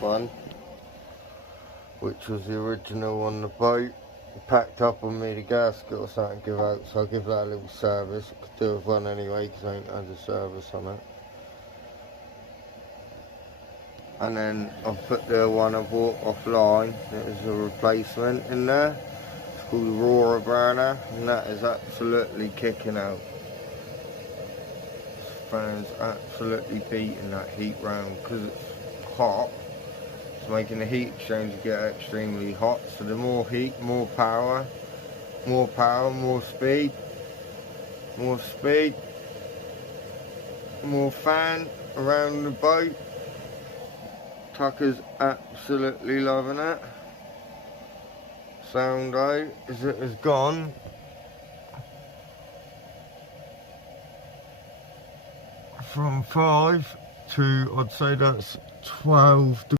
one, which was the original on the boat. Packed up on me the gasket or something to give out, so I'll give that a little service. I could do with one anyway because I ain't had a service on it. And then I've put the one I bought offline, it was a replacement in there. It's called the Aurora burner, and that is absolutely kicking out. This fan's absolutely beating that heat round because it's hot. It's making the heat exchanger get extremely hot, so the more heat, more power, more speed, more fan around the boat. Tucker's absolutely loving it. Sound out as it has gone from 5 to, I'd say that's 12 degrees.